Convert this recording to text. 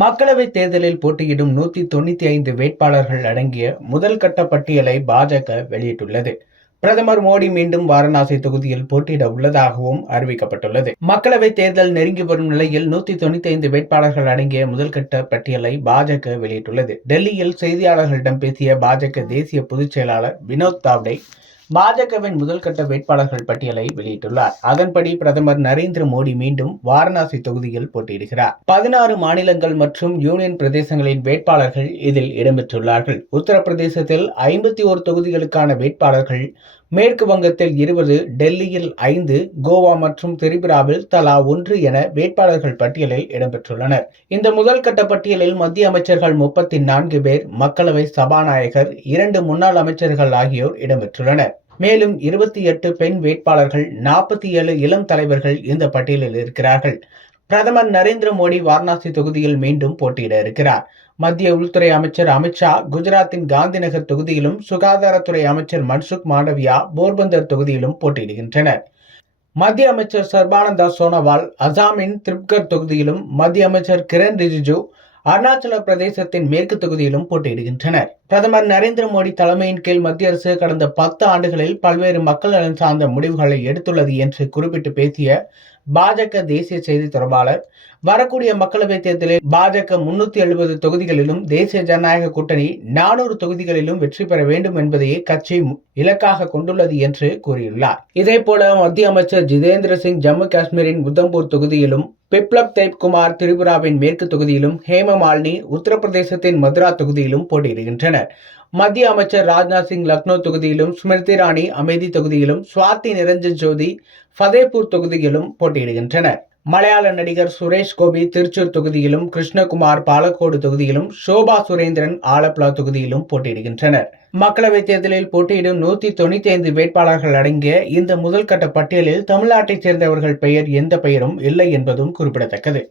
மக்களவைத் தேர்தலில் போட்டியிடும் நூத்தி தொண்ணூத்தி ஐந்து வேட்பாளர்கள் அடங்கிய முதல் கட்ட பட்டியலை பாஜக வெளியிட்டுள்ளது. பிரதமர் மோடி மீண்டும் வாரணாசி தொகுதியில் போட்டியிட உள்ளதாகவும் அறிவிக்கப்பட்டுள்ளது. மக்களவைத் தேர்தல் நெருங்கி வரும் நிலையில் நூத்தி தொண்ணூத்தி ஐந்து வேட்பாளர்கள் அடங்கிய முதல் கட்ட பட்டியலை பாஜக வெளியிட்டுள்ளது. டெல்லியில் செய்தியாளர்களிடம் பேசிய பாஜக தேசிய பொதுச் செயலாளர் வினோத் தாவ்டே பாஜகவின் முதல் கட்ட வேட்பாளர்கள் பட்டியலை வெளியிட்டுள்ளார். அதன்படி பிரதமர் நரேந்திர மோடி மீண்டும் வாரணாசி தொகுதியில் போட்டியிடுகிறார். பதினாறு மாநிலங்கள் மற்றும் யூனியன் பிரதேசங்களின் வேட்பாளர்கள் இதில் இடம்பெற்றுள்ளார்கள். உத்தரப்பிரதேசத்தில் ஐம்பத்தி ஒரு தொகுதிகளுக்கான வேட்பாளர்கள் மேற்கு வங்கத்தில் இருபது டெல்லியில் ஐந்து கோவா மற்றும் திரிபுராவில் தலா ஒன்று என வேட்பாளர்கள் பட்டியலில் இடம்பெற்றுள்ளனர். இந்த முதல் கட்ட பட்டியலில் மத்திய அமைச்சர்கள் முப்பத்தி நான்கு பேர் மக்களவை சபாநாயகர் இரண்டு முன்னாள் அமைச்சர்கள் ஆகியோர் இடம்பெற்றுள்ளனர். மேலும் இருபத்தி எட்டு பெண் வேட்பாளர்கள் நாற்பத்தி ஏழு இளம் தலைவர்கள் இந்த பட்டியலில் இருக்கிறார்கள். பிரதமர் நரேந்திர மோடி வாரணாசி தொகுதியில் மீண்டும் போட்டியிட இருக்கிறார். மத்திய உள்துறை அமைச்சர் அமித்ஷா குஜராத்தின் காந்திநகர் தொகுதியிலும் சுகாதாரத்துறை அமைச்சர் மன்சுக் மாண்டவியா போர்பந்தர் தொகுதியிலும் போட்டியிடுகின்றனர். மத்திய அமைச்சர் சர்பானந்தா சோனோவால் அசாமின் திரிப்கர் தொகுதியிலும் மத்திய அமைச்சர் கிரண் ரிஜிஜு அருணாச்சல பிரதேசத்தின் மேற்கு தொகுதியிலும் போட்டியிடுகின்றனர். பிரதமர் நரேந்திர மோடி தலைமையின் கீழ் மத்திய அரசு கடந்த பத்து ஆண்டுகளில் பல்வேறு மக்கள் நலன் சார்ந்த முடிவுகளை எடுத்துள்ளது என்று குறிப்பிட்டு பேசிய பாஜக தேசிய செய்தி தொடர்பாளர். வரக்கூடிய மக்களவைத் தேர்தலில் பாஜக முன்னூத்தி எழுபது தொகுதிகளிலும் தேசிய ஜனநாயக கூட்டணி நானூறு தொகுதிகளிலும் வெற்றி பெற வேண்டும் என்பதையே கட்சி இலக்காக கொண்டுள்ளது என்று கூறியுள்ளார். இதேபோல மத்திய அமைச்சர் ஜிதேந்திர சிங் ஜம்மு காஷ்மீரின் உத்தம்பூர் தொகுதியிலும் பிப்ளப் தேப் குமார் திரிபுராவின் மேற்கு தொகுதியிலும் ஹேம மாலினி உத்தரப்பிரதேசத்தின் மதுரா தொகுதியிலும் போட்டியிடுகின்றனர். மத்திய அமைச்சர் ராஜ்நாத் சிங் லக்னோ தொகுதியிலும் ஸ்மிருதி இரானி அமேதி தொகுதியிலும் சுவாதி நிரஞ்சன் ஜோதி ஃபதேபூர் தொகுதியிலும் போட்டியிடுகின்றனர். மலையாள நடிகர் சுரேஷ் கோபி திருச்சூர் தொகுதியிலும் கிருஷ்ணகுமார் பாலக்கோடு தொகுதியிலும் சோபா சுரேந்திரன் ஆலப்புழா தொகுதியிலும் போட்டியிடுகின்றனர். மக்களவைத் தேர்தலில் போட்டியிடும் நூத்தி தொண்ணூத்தி ஐந்து வேட்பாளர்கள் அடங்கிய இந்த முதல் கட்ட பட்டியலில் தமிழ்நாட்டைச் சேர்ந்தவர்கள் பெயர் எந்த பெயரும் இல்லை என்பதும் குறிப்பிடத்தக்கது.